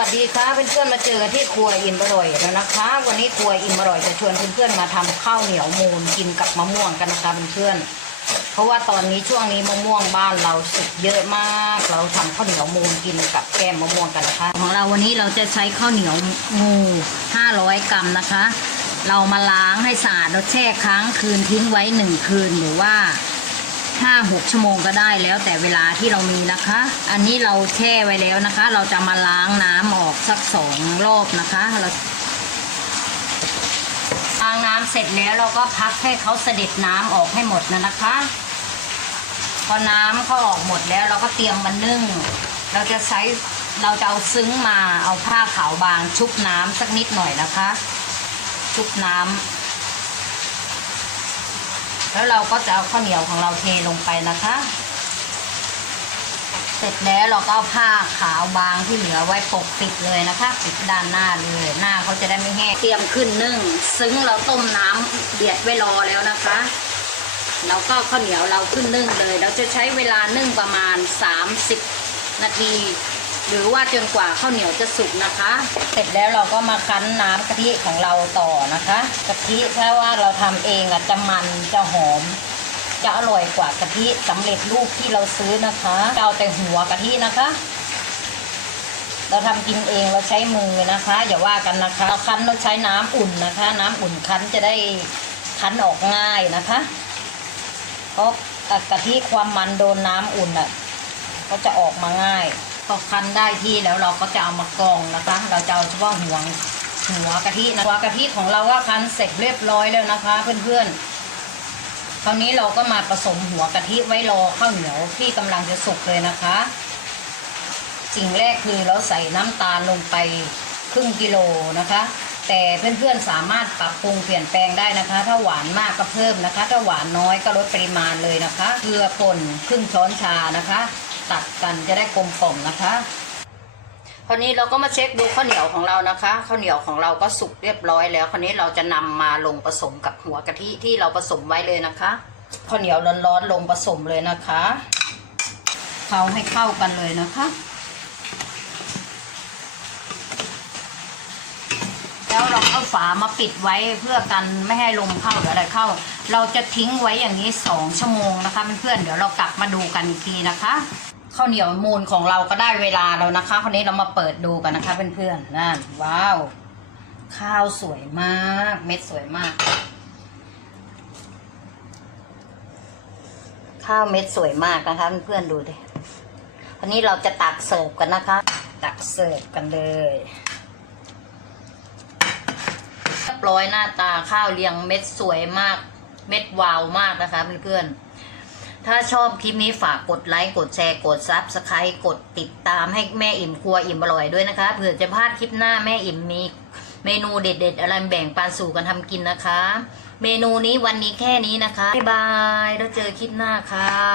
สวัสดีค่ะเพื่อนๆมาเจอกันที่ครัวอิ่มอร่อยแล้วนะคะ วันนี้ครัวอิ่มอร่อยจะชวนเพื่อนๆมาทำข้าวเหนียวมูนกินกับมะม่วงกันนะคะเพื่อนๆเพราะว่าตอนนี้ช่วงนี้มะม่วงบ้านเราสุกเยอะมาก เราทำข้าวเหนียวมูนกินกับแกมมะม่วงกันนะคะ ของเราวันนี้เราจะใช้ข้าวเหนียวงู500 กรัมนะคะ เรามาล้างให้สะอาดแล้วแช่ค้างคืนทิ้งไว้หนึ่งคืนหรือว่า ห้าหกชั่วโมงก็ได้แล้วแต่เวลาที่เรามีนะคะ อันนี้เราแช่ไว้แล้วนะคะ เราจะมาล้างน้ำออกสักสองรอบนะคะเราล้างน้ำเสร็จแล้วเราก็พักให้เขาเสด็จน้ำออกให้หมดนะนะคะ พอน้ำเขาออกหมดแล้วเราก็เตรียมมานึ่ง เราจะใช้เราจะเอาซึ้งมาเอาผ้าขาวบางชุบน้ำสักนิดหน่อยนะคะ ชุบน้ำ แล้วเราก็จะเอาข้าวเหนียวของเราเทลงไปนะคะ เสร็จแล้วเราก็เอาผ้าขาวบางที่เหลือไว้ปกปิดเลยนะคะ ปิดด้านหน้าเลยหน้าเขาจะได้ไม่แห้งเตรียมขึ้นนึ่ง ซึ้งเราต้มน้ำเดือดไว้รอแล้วนะคะเราก็ข้าวเหนียวเราขึ้นนึ่งเลย เราจะใช้เวลานึ่งประมาณ 30 นาที หรือว่าจนกว่าข้าวเหนียวจะสุกนะคะ เสร็จแล้วเราก็มาคั้นน้ำกะทิของเราต่อนะคะกะทิถ้าว่าเราทำเองอะจะมันจะหอม จะอร่อยกว่ากะทิสำเร็จรูปที่เราซื้อนะคะเอาแต่หัวกะทินะคะ เราทำกินเองเราใช้มือนะคะ อย่าว่ากันนะคะเราคั้นเราใช้น้ำอุ่นนะคะ น้ำอุ่นคั้นจะได้คั้นออกง่ายนะคะเพราะกะทิความมันโดนน้ำอุ่นอะก็จะออกมาง่าย พอคั้นได้ที่แล้วเราก็จะเอามากรองนะคะ เราจะเอาเฉพาะหัวหัวกะทินะหัวกะทิของเราก็คั้นเสร็จเรียบร้อยแล้วนะคะ เพื่อนๆ คราวนี้เราก็มาผสมหัวกะทิไว้รอข้าวเหนียวที่กำลังจะสุกเลยนะคะสิ่งแรกคือเราใส่น้ำตาลลงไปครึ่งกิโลนะคะ แต่เพื่อนๆสามารถปรับปรุงเปลี่ยนแปลงได้นะคะ ถ้าหวานมากก็เพิ่มนะคะ ถ้าหวานน้อยก็ลดปริมาณเลยนะคะเกลือป่นครึ่งช้อนชานะคะ ตัดกันจะได้กลมกล่อมนะคะคราวนี้เราก็มาเช็คดูข้าวเหนียวของเรานะคะข้าวเหนียวของเราก็สุกเรียบร้อยแล้วคราวนี้เราจะนำมาลงผสมกับหัวกะทิที่เราผสมไว้เลยนะคะข้าวเหนียวร้อนๆลงผสมเลยนะคะเคล้าให้เข้ากันเลยนะคะ แล้วเราเอาฝามาปิดไว้เพื่อกันไม่ให้ลมเข้าหรืออะไรเข้า เราจะทิ้งไว้อย่างนี้สองชั่วโมงนะคะเพื่อนๆเดี๋ยวเรากลับมาดูกันอีกทีนะคะ ข้าวเหนียวมูลของเราก็ได้เวลาแล้วนะคะคราวนี้เรามาเปิดดูกันนะคะเพื่อนๆนั่นว้าว ข้าวสวยมาก เม็ดสวยมาก ข้าวเม็ดสวยมากนะคะเพื่อนๆดูดิคราวนี้เราจะตักเสิร์ฟกันนะคะ ตักเสิร์ฟกันเลยเรียบร้อยหน้าตาข้าวเรียงเม็ดสวยมาก เม็ดวาวมากนะคะเพื่อนๆ ถ้าชอบคลิปนี้ฝากกดไลค์ กดแชร์ กดซับสไครต์กดติดตามให้แม่อิ่มครัวอิ่มอร่อยด้วยนะคะ เผื่อจะพลาดคลิปหน้าแม่อิ่มมีเมนูเด็ด ๆ อะไรแบ่งปันสู่กันทำกินนะคะ เมนูนี้วันนี้แค่นี้นะคะ บ๊ายบาย แล้วเจอคลิปหน้าค่ะ